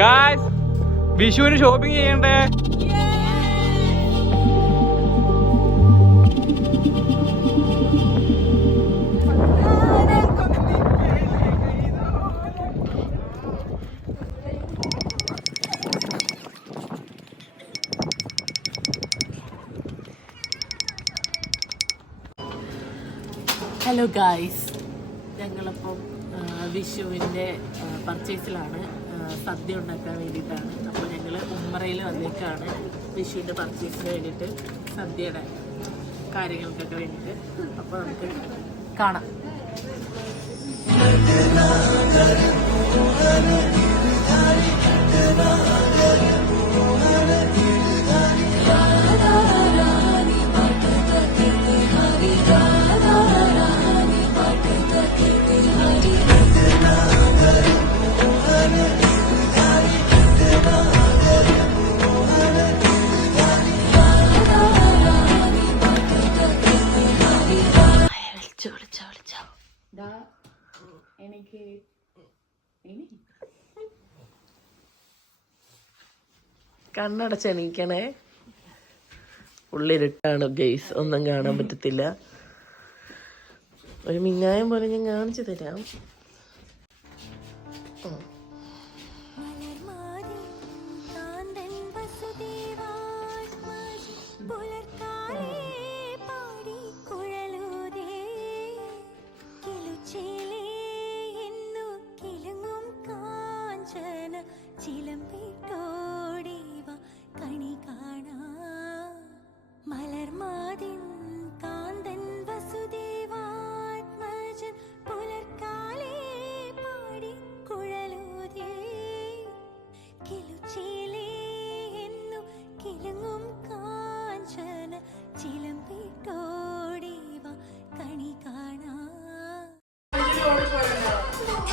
Guys വിഷുവിന് shopping ചെയ്യണ്ടേ? Hello guys, ഞങ്ങളപ്പം വിഷുവിൻ്റെ പർച്ചേസിലാണ്, സദ്യ ഉണ്ടാക്കാൻ വേണ്ടിയിട്ടാണ്. അപ്പോൾ ഞങ്ങൾ ഉമ്മറയിൽ വന്നേക്കാണ് വിഷുവിൻ്റെ പർച്ചേസിന് വേണ്ടിയിട്ട്, സദ്യയുടെ കാര്യങ്ങൾക്കൊക്കെ വേണ്ടിയിട്ട്. അപ്പോൾ നമുക്ക് കാണാം. കണ്ണടച്ചെണീക്കണേ, ഉള്ളിലിട്ടാണ് ഗെയ്സ്, ഒന്നും കാണാൻ പറ്റത്തില്ല. ഒരു മിന്നായം പോലെ ഞാൻ കാണിച്ചു തരാം.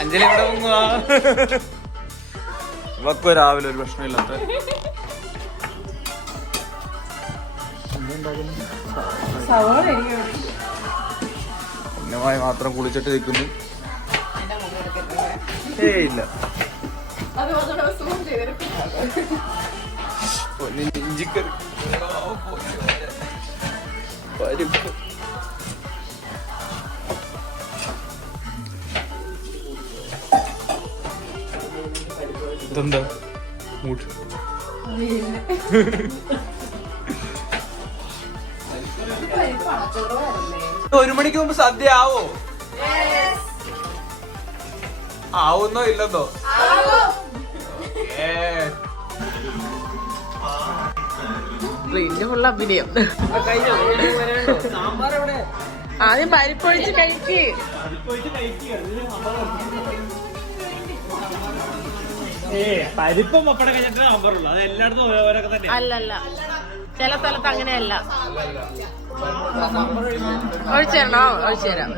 അഞ്ജലി എവിടെ പോകുക? ഇവക്ക് രാവിലെ ഒരു പ്രശ്നമില്ലാത്ത ഉന്നമായി മാത്രം കുളിച്ചിട്ട് നിൽക്കുന്നു. ഇല്ല ഇഞ്ചിക്കറി പരിപ്പ്. ഇതെന്താ മൂട്ട്? 1 മണിക്ക് മുമ്പ് സദ്യ ആവോ? ആവുന്നോ ഇല്ലെന്നോ? ഫുൾ അഭിനയം. ആദ്യം പരിപ്പൊഴിച്ച് കഴിക്ക്. പരിപ്പും പപ്പടം കഴിഞ്ഞിട്ട് നമ്പറുള്ളൂ. അത് എല്ലായിടത്തും ഓരോക്കെ തന്നെ. അല്ലല്ല, ചില സ്ഥലത്ത് അങ്ങനെയല്ല. ഒഴിച്ചേരണോ? ഒഴിച്ചുതരാം.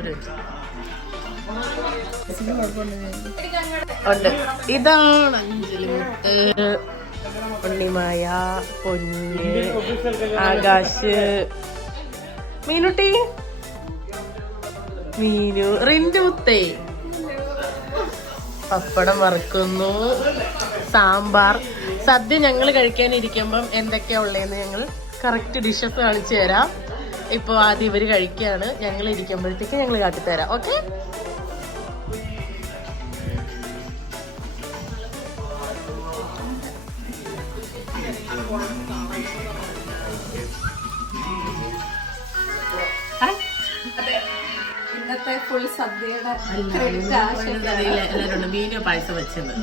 ഉണ്ട്. ഇതാണ് അഞ്ജലി മുട്ട്, ഉണ്ണിമായ, പൊന്ന്, ആകാശ്, മീനുട്ടി, മീനു, റിന്റെ മുത്തേ, പപ്പടം വറുക്കുന്നു, സാമ്പാർ. സദ്യ ഞങ്ങൾ കഴിക്കാനിരിക്കുമ്പം എന്തൊക്കെയാ ഉള്ളതെന്ന് ഞങ്ങൾ കറക്റ്റ് ഡിഷസ് കാണിച്ചു തരാം. ഇപ്പോൾ ആദ്യം ഇവർ കഴിക്കുകയാണ്, ഞങ്ങൾ ഇരിക്കുമ്പോഴത്തേക്ക് ഞങ്ങൾ കാട്ടിത്തരാം. ഓക്കെ? ഇന്നത്തെ ഫുൾ സദ്യയുടെ എല്ലാവരും മീനോ പായസം വെച്ചത്.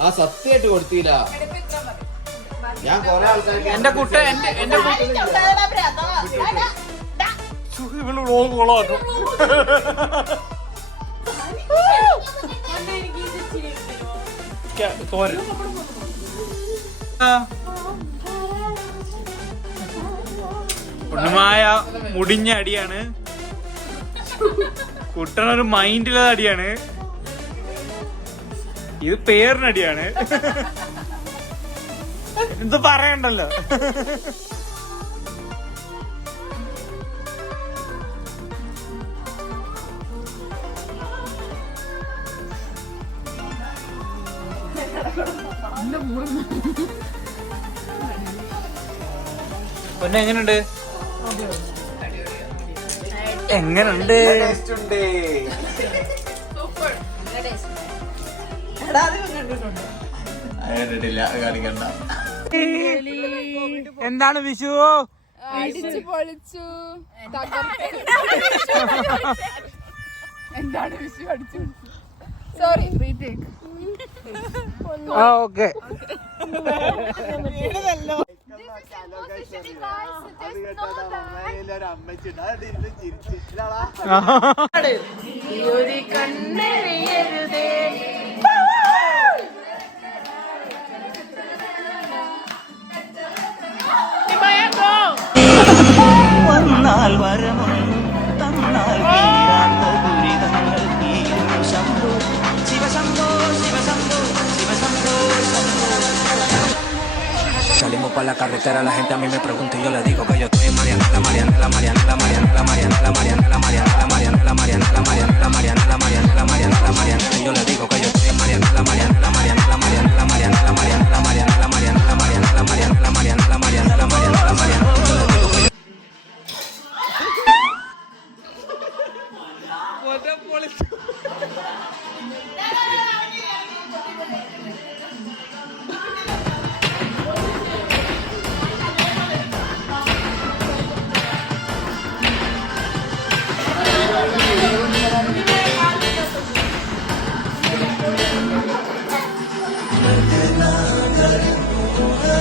ആ സത്യമായിട്ട് കൊടുത്തില്ല. ഞാൻ കൊറേ ആൾക്കാർക്ക് എന്റെ കുട്ട എന്റെ ഉണ്ണുമായ മുടിഞ്ഞ അടിയാണ്, കുട്ടനൊരു മൈൻഡിലുള്ള അടിയാണ്, ഇത് പേരിനടിയാണ്. ഇത് പറയണ്ടല്ലോ. പിന്നെ എങ്ങനെയുണ്ട്? എങ്ങനുണ്ട്? കാണിക്കണ്ട. എന്താണ് വിഷു? അടിച്ചു പൊളിച്ചു. എന്താണ് വിഷു അടിച്ചു? Sorry, retake. ആ ഓക്കെ. ഒരു കണ്ണെറിയരുതേ. വന്നാൽ വരമൊന്നും തന്നാൽ തീരാത്ത ദുരിതങ്ങൾ തീരുന്നു ശംഭോ Shiva Shambho Shiva Shambho Shiva Shambho Salimos para la carretera, la gente a mí me pregunta y yo le digo que yo estoy en Marianela, Marianela, Marianela, Marianela, Marianela, Marianela, Marianela, Marianela, Marianela, Marianela, Marianela, Marianela, Marianela, Marianela, y yo le digo que yo estoy en Marianela, Marianela, Marianela, Marianela, Marianela, Marianela, Marianela, Marianela, Marianela, Marianela, Marianela, Marianela, Marianela, Marianela.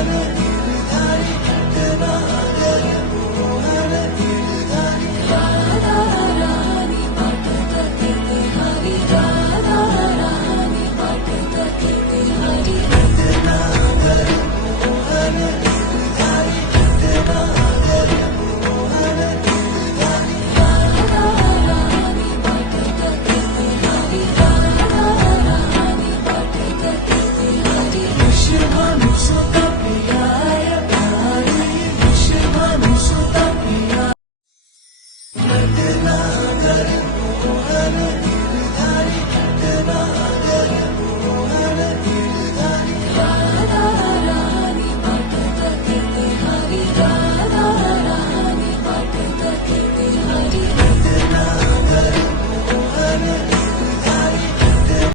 Good.